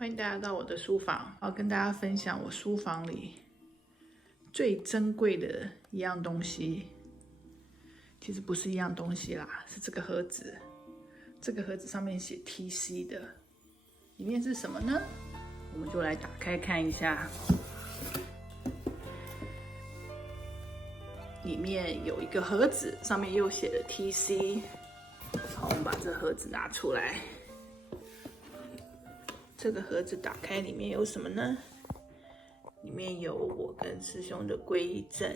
欢迎大家到我的书房，要跟大家分享我书房里最珍贵的一样东西。其实不是一样东西啦，是这个盒子。这个盒子上面写 TC 的，里面是什么呢？我们就来打开看一下。里面有一个盒子，上面又写了 TC。好，我们把这盒子拿出来。这个盒子打开，里面有什么呢？里面有我跟师兄的皈依证，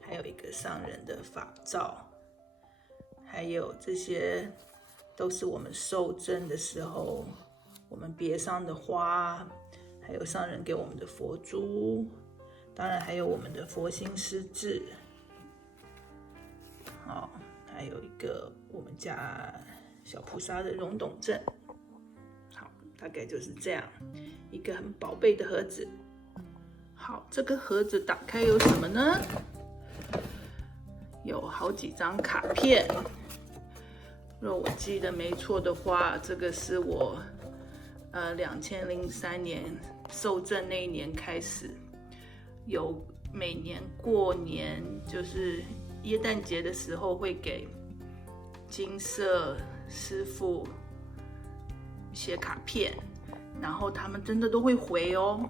还有一个上人的法照，还有这些都是我们受证的时候我们别上的花，还有上人给我们的佛珠，当然还有我们的佛心师志。好，还有一个我们家小菩萨的溶洞证。大概就是这样，一个很宝贝的盒子。好，这个盒子打开有什么呢？有好几张卡片。若我记得没错的话，这个是我2003年受证那一年开始，有每年过年就是耶诞节的时候会给金色师父写卡片，然后他们真的都会回哦。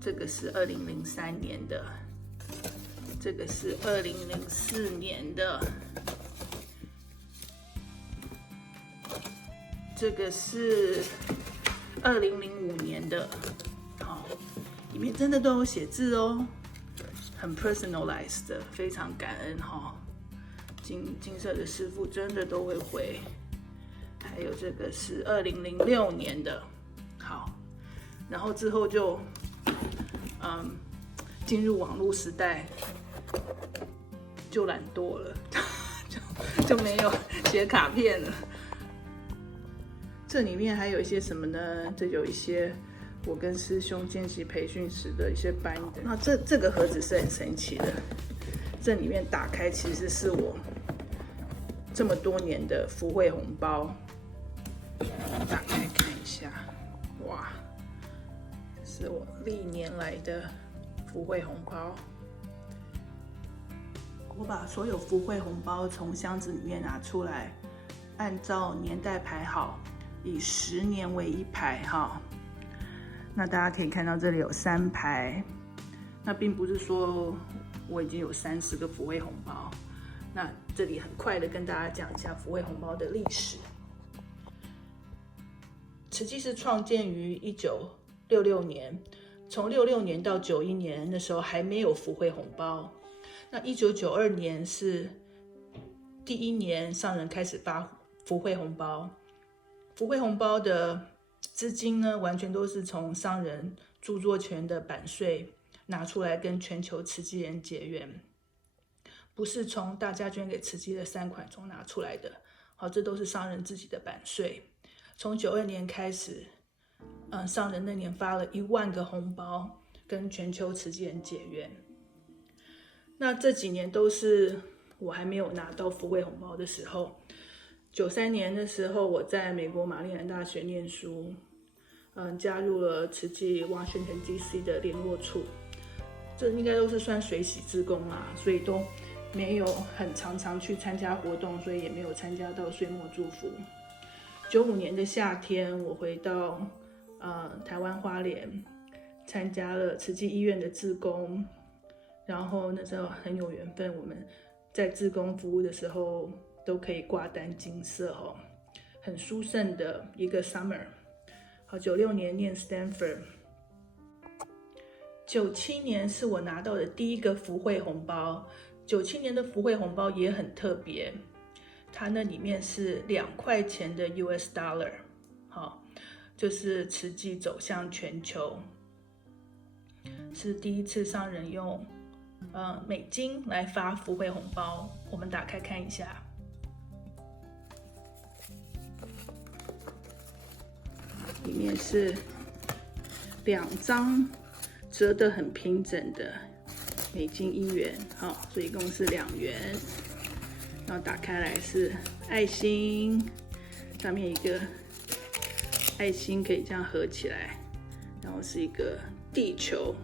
这个是2003年的，这个是2004年的，这个是2005年的。好，里面真的都有写字哦，很 personalized 的，非常感恩哈。金色的师父真的都会回。还有这个是2006年的。好，然后之后就进入网络时代，就懒惰了，就没有写卡片了。这里面还有一些什么呢？这有一些我跟师兄见习培训时的一些班的。那这个盒子是很神奇的，这里面打开其实是我这么多年的福慧红包。打开看一下，哇，这是我历年来的福慧红包。我把所有福慧红包从箱子里面拿出来，按照年代排好，以10年为一排哈。那大家可以看到这里有3排，那并不是说我已经有30个福慧红包。那这里很快的跟大家讲一下福慧红包的历史。慈济是创建于1966年，从66年到91年，那时候还没有福慧红包。那1992年是第一年上人开始发福慧红包。福慧红包的资金呢，完全都是从上人著作权的版税拿出来跟全球慈济人结缘，不是从大家捐给慈济的善款中拿出来的。好，这都是上人自己的版税。从92年开始，上人那年发了1万个红包，跟全球慈济人结缘。那这几年都是我还没有拿到福慧红包的时候。93年的时候，我在美国马里兰大学念书，加入了慈济 Washington DC 的联络处，这应该都是算水洗志工啦，所以都没有很常去参加活动，所以也没有参加到岁末祝福。95年的夏天，我回到台湾花莲，参加了慈济医院的志工，然后那时候很有缘分，我们在志工服务的时候都可以挂单金色哦，很殊胜的一个 summer。好，96年念 Stanford。97年是我拿到的第一个福慧红包。97年的福慧红包也很特别。它那里面是2块钱的 US dollar， 好，就是慈济走向全球，是第一次上人用美金来发福慧红包。我们打开看一下，里面是2张折得很平整的美金1元，好，所以一共是2元。然后打开来是爱心，上面一个爱心可以这样合起来，然后是一个地球，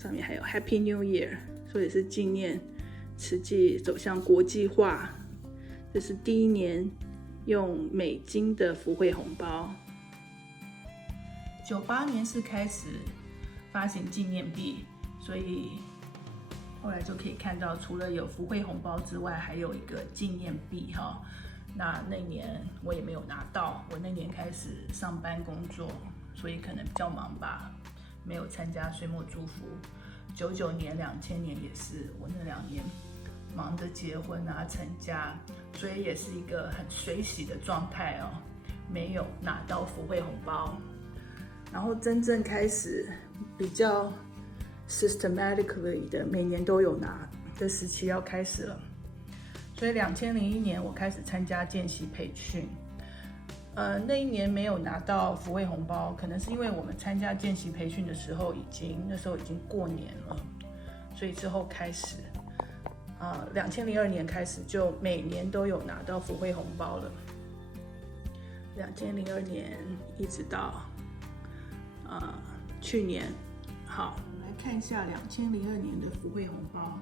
上面还有 Happy New Year， 所以是纪念慈济走向国际化。这是第一年用美金的福慧红包。98年是开始发行纪念币，所以后来就可以看到，除了有福慧红包之外，还有一个纪念币哈。那年我也没有拿到，我那年开始上班工作，所以可能比较忙吧，没有参加岁末祝福。99年、2000年也是，我那2年忙着结婚啊、成家，所以也是一个很水洗的状态哦，没有拿到福慧红包。然后真正开始比较 systematically 的，每年都有拿的时期要开始了。所以2001年我开始参加见习培训，那一年没有拿到福慧红包，可能是因为我们参加见习培训的时候那时候已经过年了，所以之后开始，2002年开始就每年都有拿到福慧红包了。2002年一直到去年。好，我们来看一下2002年的福慧红包，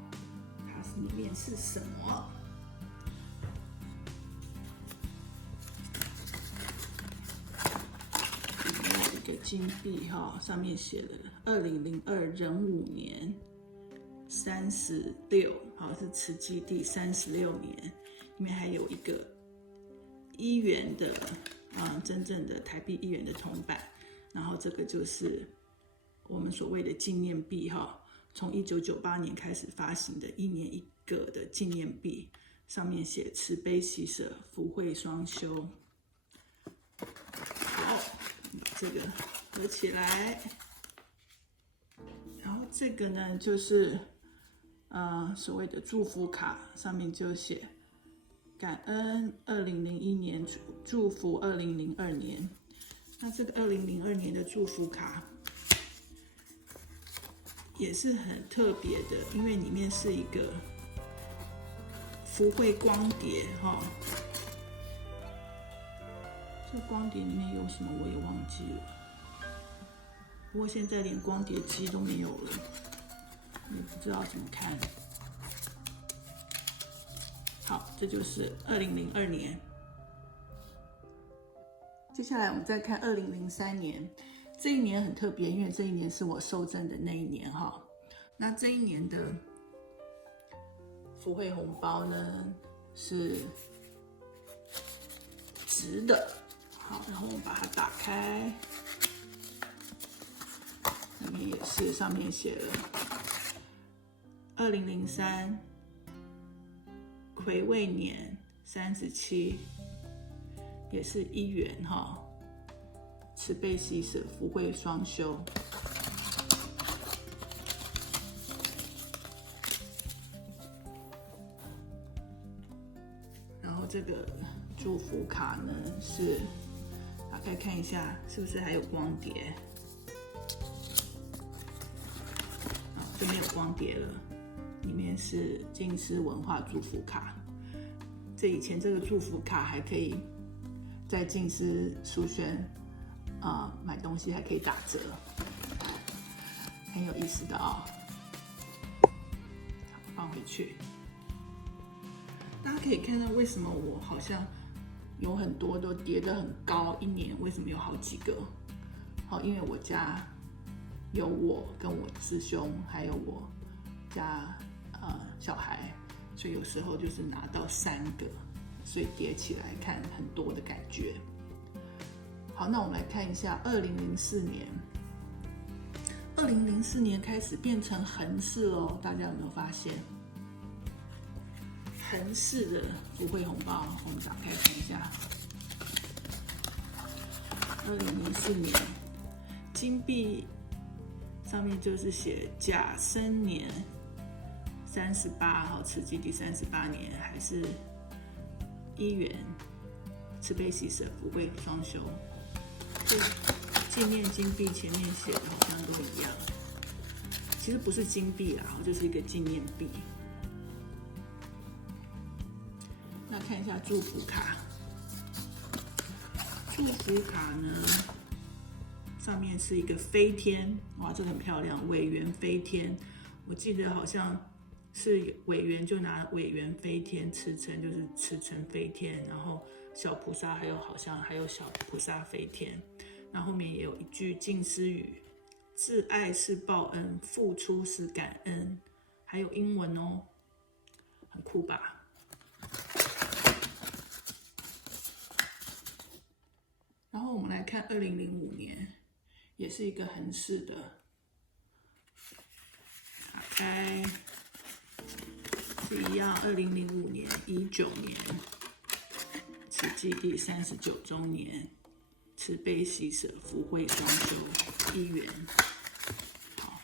它是里面是什么？里面有一个金币哈，上面写了2002壬午年36，好，是慈济第36年。里面还有一个1元的真正的台币1元的铜板，然后这个就是我们所谓的纪念币哈，从1998年开始发行的1年1个的纪念币，上面写慈悲喜舍福慧双修。好，把这个合起来，然后这个呢就是所谓的祝福卡，上面就写感恩2001年，祝福2002年。那这个2002年的祝福卡也是很特别的，因为里面是一个福慧光碟哈。这光碟里面有什么我也忘记了，不过现在连光碟机都没有了，也不知道怎么看。好，这就是2002年。接下来我们再看2003年，这一年很特别，因为这一年是我受证的那一年哈。那这一年的福慧红包呢是直的，好，然后我们把它打开，上面也是，上面写了2003癸未年37。也是1元哈，慈悲喜舍福慧双修。然后这个祝福卡呢是打开看一下，是不是还有光碟？就没有光碟了，里面是净思文化祝福卡。以前这个祝福卡还可以在净思书轩买东西还可以打折，很有意思的哦。放回去，大家可以看到为什么我好像有很多都叠得很高，一年为什么有好几个？好，因为我家有我跟我师兄，还有我家小孩，所以有时候就是拿到3个。所以叠起来看很多的感觉。好，那我们来看一下2004年。2004年开始变成横式哦，大家有没有发现？横式的福慧红包，我们打开看一下。2004年，金币上面就是写甲申年38号，慈济第38年，还是1元慈悲喜舍福慧双修。这纪念金币前面写的好像都一样，其实不是金币啦，就是一个纪念币。那看一下祝福卡，祝福卡呢，上面是一个飞天，哇，这个很漂亮，委员飞天。我记得好像是委员就拿委员飞天，慈诚就是慈诚飞天，然后小菩萨好像还有小菩萨飞天。那后面也有一句静思语：自爱是报恩，付出是感恩。还有英文哦，很酷吧？然后我们来看2005年，也是一个横式的，打开是一样，2005年、19年，慈济第39周年，慈悲喜舍福慧双修1元。好，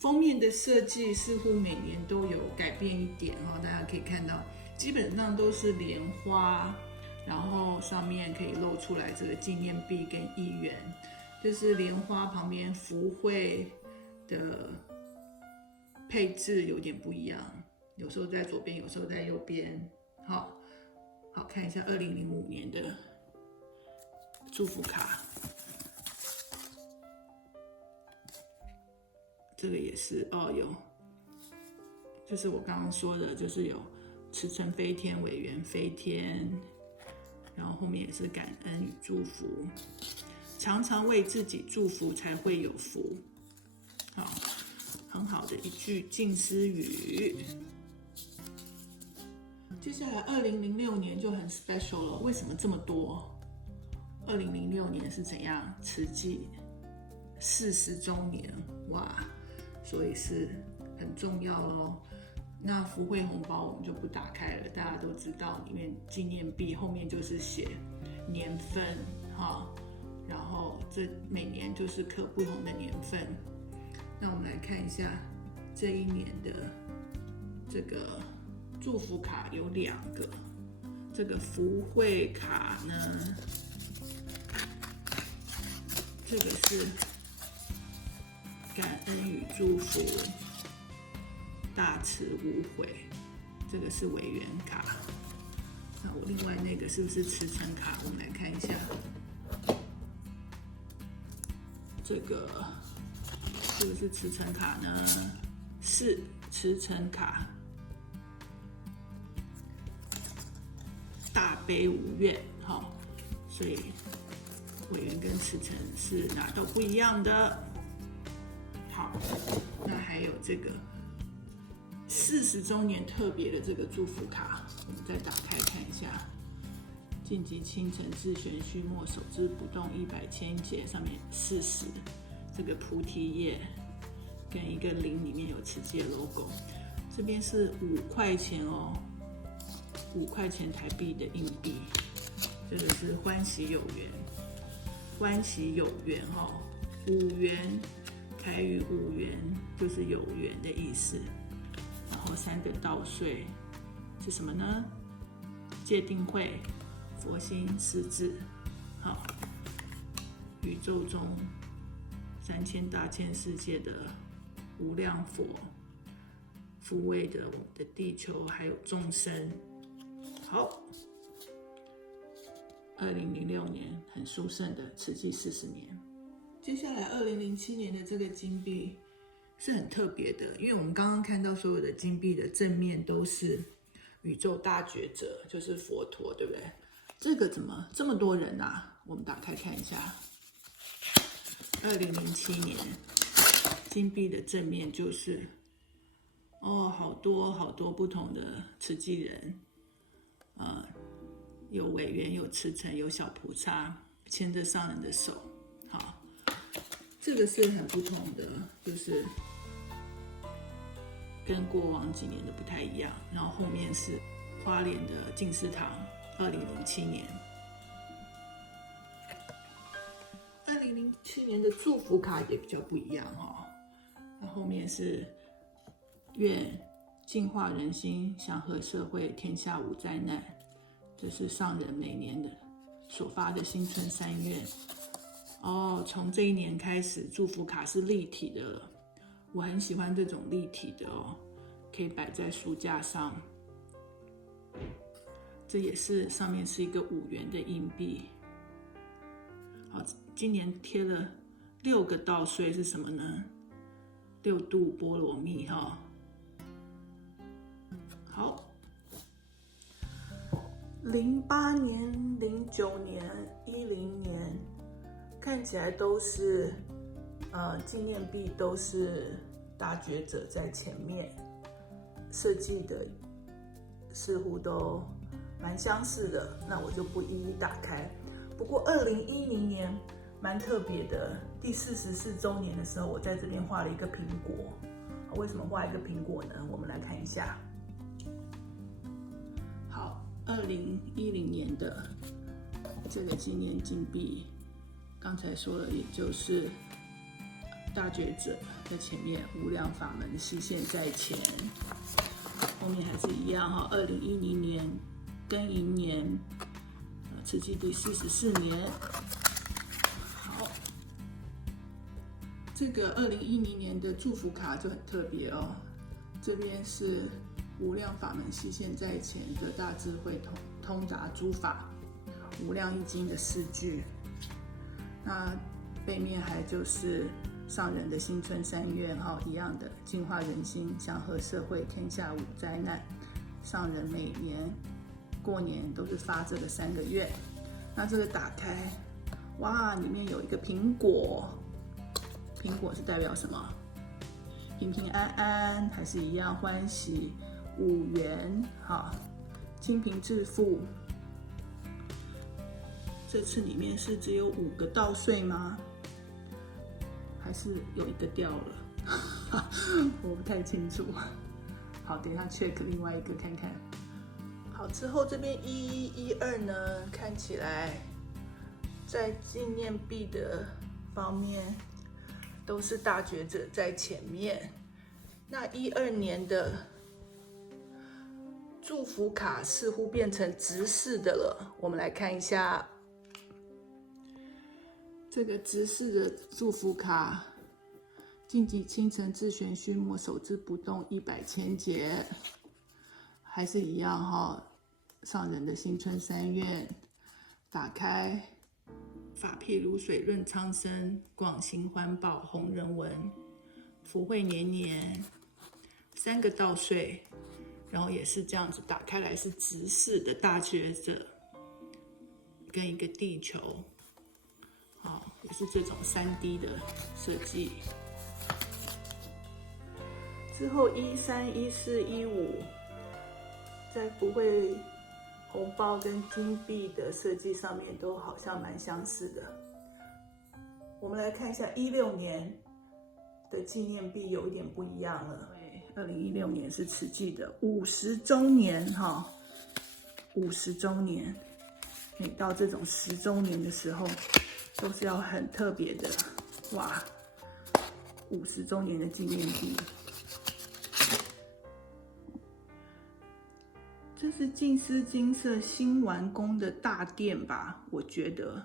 封面的设计似乎每年都有改变一点哦，大家可以看到。基本上都是莲花，然后上面可以露出来这个纪念币跟1元，就是莲花旁边福慧的配置有点不一样，有时候在左边，有时候在右边。好看一下2005年的祝福卡，这个也是有，就是我刚刚说的，就是有慈诚飞天、委员飞天，然后后面也是感恩与祝福，常常为自己祝福才会有福。好，很好的一句静思语。接下来2006年就很 special 了，为什么这么多？2006年是怎样？慈济40周年，哇，所以是很重要咯。那福慧红包我们就不打开了，大家都知道，里面纪念币后面就是写年份，然后这每年就是刻不同的年份。那我们来看一下这一年的这个祝福卡有2个，这个福慧卡呢，这个是感恩与祝福。大慈无悔，这个是委员卡。那我另外那个是不是慈诚卡？我们来看一下，这个是不是慈诚卡呢？是慈诚卡。大悲无怨，所以委员跟慈诚是拿到不一样的。好，那还有这个40周年特别的这个祝福卡，我们再打开看一下。晋级清晨自玄虚末，手之不动100千劫，上面40，这个菩提叶跟一个0里面有慈济的 logo。这边是5块钱哦，5块钱台币的硬币，这个是欢喜有缘，欢喜有缘5元，台语5元就是有缘的意思。然后3个稻穗是什么呢？戒定慧、佛心4字。好，宇宙中3000大千世界的无量佛，抚慰着我们的地球还有众生。好，2006年很殊胜的慈济40年。接下来2007年的这个金币是很特别的，因为我们刚刚看到所有的金币的正面都是宇宙大觉者，就是佛陀，对不对？这个怎么这么多人啊？我们打开看一下。2007年金币的正面就是好多不同的慈济人，有委员，有慈诚，有小菩萨牵着上人的手。好，这个是很不同的，就是跟过往几年的不太一样。然后后面是花莲的净思堂，2007年。2007年的祝福卡也比较不一样那后面是愿净化人心，祥和社会，天下无灾难。这是上人每年的所发的新春3愿。从这一年开始，祝福卡是立体的了。我很喜欢这种立体的可以摆在书架上。这也是上面是一个5元的硬币。好，今年贴了6个稻穗是什么呢？6度波罗蜜哈。好，08年、09年、10年，看起来都是纪念币都是大觉者在前面，设计的似乎都蛮相似的，那我就不一一打开。不过2010年蛮特别的，第44周年的时候，我在这边画了一个苹果。为什么画一个苹果呢？我们来看一下。好，2010年的这个纪念金币，刚才说了，也就是大觉者在前面，无量法门悉现在前。后面还是一样哈，2010年庚寅年，慈济第44年。好，这个2010年的祝福卡就很特别哦，这边是无量法门悉现在前的大智慧通达诸法无量易经的4句，那背面还就是上人的新春3愿哈，一样的净化人心，祥和社会，天下无灾难。上人每年过年都是发这个3个愿。那这个打开，哇，里面有一个苹果，苹果是代表什么？平平安安，还是一样欢喜，5元，好，清贫致富。这次里面是只有5个稻穗吗？还是有一个掉了？我不太清楚。好，等一下 check 另外一个看看。好，之后这边1112呢，看起来在纪念币的方面都是大觉者在前面。那12年的祝福卡似乎变成直式的了，我们来看一下这个直式的祝福卡。静极清晨自玄虚末，手之不动100千劫，还是一样哈。上人的新春3愿，打开，法譬如水润苍生，广行环保弘人文，福慧年年，3个稻穗，然后也是这样子打开来是直式的大觉者，跟一个地球，好，也是这种3D 的设计。之后13、14、15，在福慧红包跟金币的设计上面都好像蛮相似的。我们来看一下16年的纪念币有一点不一样了。2016年是慈济的50周年哈，50周年，每到这种10周年的时候，都是要很特别的，哇，50周年的纪念币。这是净思精舍新完工的大殿吧？我觉得，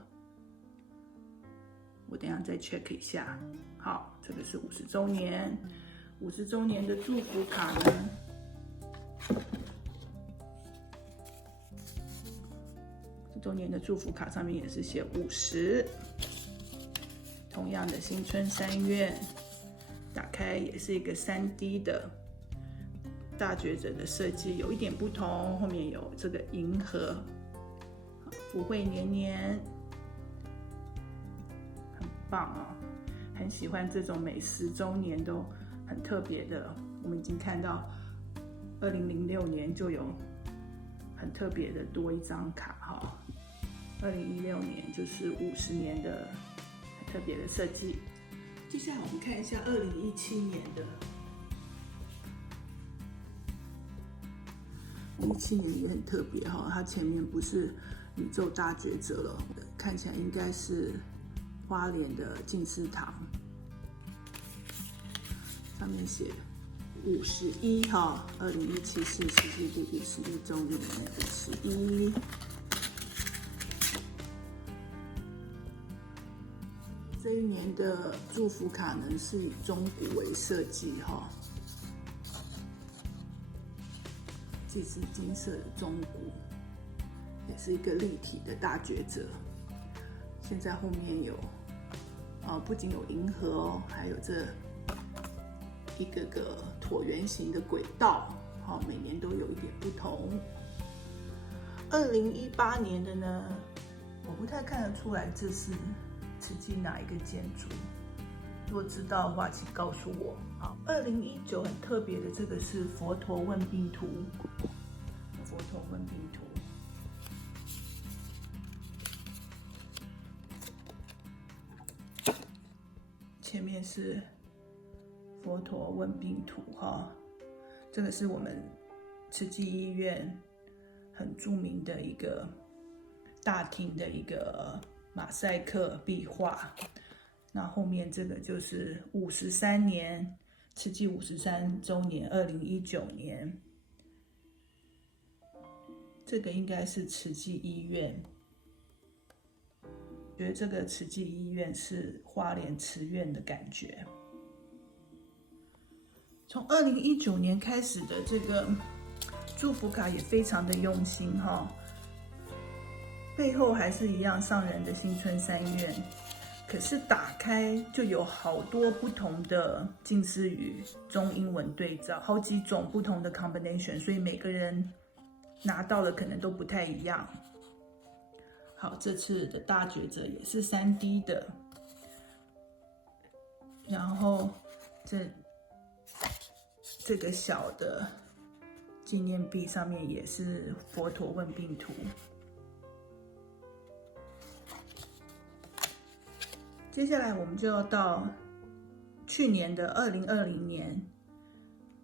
我等一下再 check 一下。好，这个是50周年，50周年的祝福卡呢，50周年的祝福卡上面也是写50，同样的新春3愿，打开也是一个3D 的。大觉者的设计有一点不同，后面有这个银河，福慧年年，很棒啊！很喜欢这种每10周年都很特别的。我们已经看到2006年就有很特别的多一张卡哈，2016年就是50年的很特别的设计。接下来我们看一下2017年的。17年也很特别哈，它前面不是宇宙大觉者了，看起来应该是花莲的净思堂，上面写51哈，2017是慈济第11周年51。这一年的祝福卡呢是以中古为设计哈。这是金色的中古，也是一个立体的大觉者。现在后面有不仅有银河哦，还有这一个个椭圆形的轨道，每年都有一点不同。2018年的呢，我不太看得出来这是慈济哪一个建筑，如果知道的话请告诉我。好，2019很特别的，这个是佛陀问病图，佛陀问病图。前面是佛陀问病图哈，这个是我们慈济医院很著名的一个大厅的一个马赛克壁画。那后面这个就是53年，慈济53周年，2019年，这个应该是慈济医院。觉得这个慈济医院是花莲慈院的感觉。从2019年开始的这个祝福卡也非常的用心哈，背后还是一样上人的新春三愿，可是打开就有好多不同的近似语中英文对照，好几种不同的 combination， 所以每个人拿到的可能都不太一样。好，这次的大觉者也是3D 的，然后这个小的纪念币上面也是佛陀问病图。接下来我们就要到去年的2020年，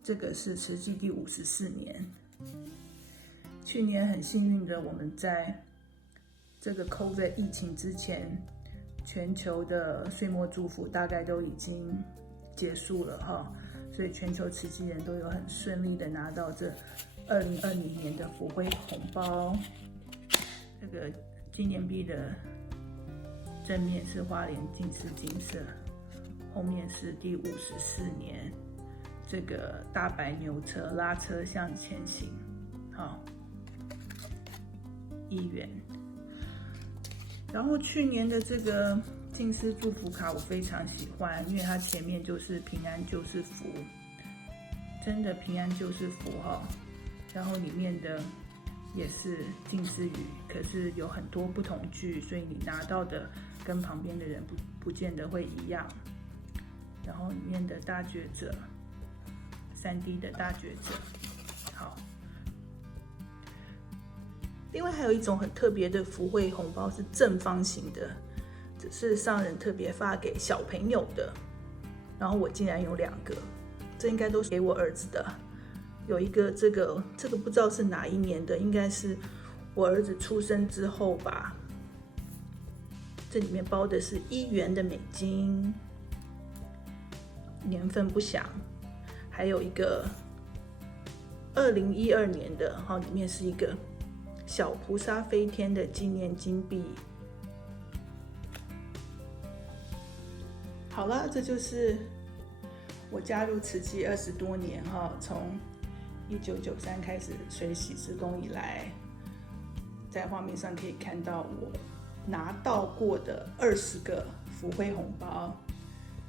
这个是慈济第54年。去年很幸运的，我们在这个 COVID 疫情之前，全球的岁末祝福大概都已经结束了哈，所以全球慈济人都有很顺利的拿到这2020年的福辉红包。这个纪念币的正面是花莲净丝金色，后面是第54年，这个大白牛车拉车向前行，好，1元。然后去年的这个净丝祝福卡我非常喜欢，因为它前面就是平安就是福，真的平安就是福哈。然后里面的也是近似语，可是有很多不同句，所以你拿到的跟旁边的人不见得会一样。然后里面的大觉者，3D 的大觉者，好。另外还有一种很特别的福慧红包是正方形的，这是上人特别发给小朋友的。然后我竟然有2个，这应该都是给我儿子的。有一个这个不知道是哪一年的，应该是我儿子出生之后吧。这里面包的是1元的美金，年份不详。还有一个2012年的，里面是一个小菩萨飞天的纪念金币。好了，这就是我加入慈济20多年哈，从1993开始随喜事工以来，在画面上可以看到我拿到过的20个福辉红包。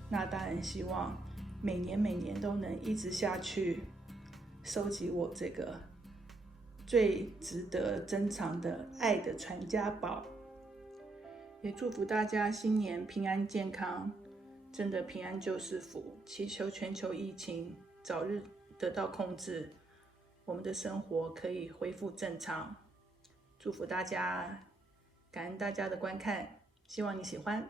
那当然希望每年都能一直下去收集我这个最值得珍藏的爱的传家宝。也祝福大家新年平安健康，真的平安就是福，祈求全球疫情早日得到控制，我们的生活可以恢复正常。祝福大家，感恩大家的观看，希望你喜欢。